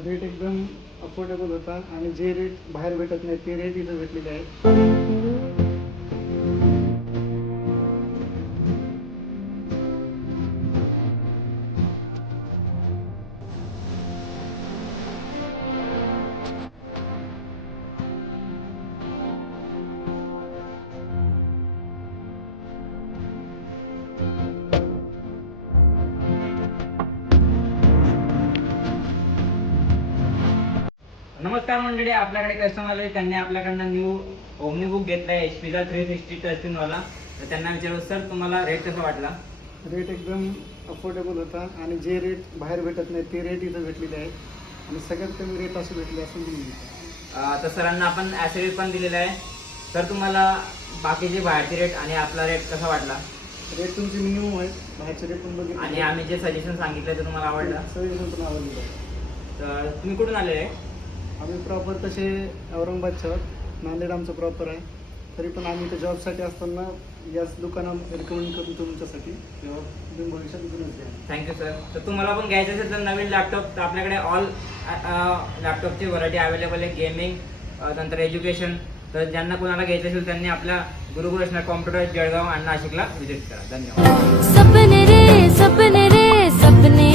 Rate एकदम affordable होता आणि जे रेट बाहेर भेटत नाही ते रेट इथं भेटलेले आहेत. नमस्कार मंडळी, आपल्याकडे कस्टमर आले. त्यांनी आपल्याकडनं न्यू ओमनी बुक घेतलाय HP चा 360 टचस्क्रीन वाला. तर त्यांना विचारू, सर तुम्हाला रेट कसा वाटला? रेट एकदम अफोर्डेबल होता आणि जे रेट बाहेर भेटत नाही ते रेट इथं भेटलेले आहेत आणि सगळ्यात कमी रेट असे भेटले असं मी तर सरांना आपण ॲसिड पण दिलेला आहे. तर तुम्हाला बाकीचे बाहेरचे रेट आणि आपला रेट कसा वाटला? रेट तुमचे मिनिमम आहेत, बाहेरचे रेट पण बघितले आणि आम्ही जे सजेशन सांगितलं ते तुम्हाला आवडलं? सजेशन पण आवडलेलं आहे. तर तुम्ही कुठून आलेले आहे? आम्ही प्रॉपर तसे औरंगाबादच्या आहोत, नांदेड आमचं प्रॉपर आहे. तरी पण आम्ही इथं जॉबसाठी असताना याच दुकानात रिकमेंड करू तुमच्यासाठी, तेव्हा तुम्ही भविष्यात इथूनच घ्या. Thank you sir. तर तुम्हाला पण घ्यायचं असेल तर नवीन लॅपटॉप, तर आपल्याकडे ऑल लॅपटॉपची व्हरायटी अवेलेबल आहे. गेमिंग, नंतर एज्युकेशन. तर ज्यांना कोणाला घ्यायचं असेल त्यांनी आपल्या गुरुकृष्ण कॉम्प्युटर जळगाव आणि नाशिकला व्हिजिट करा. धन्यवाद. सपने रे सपने रे सपने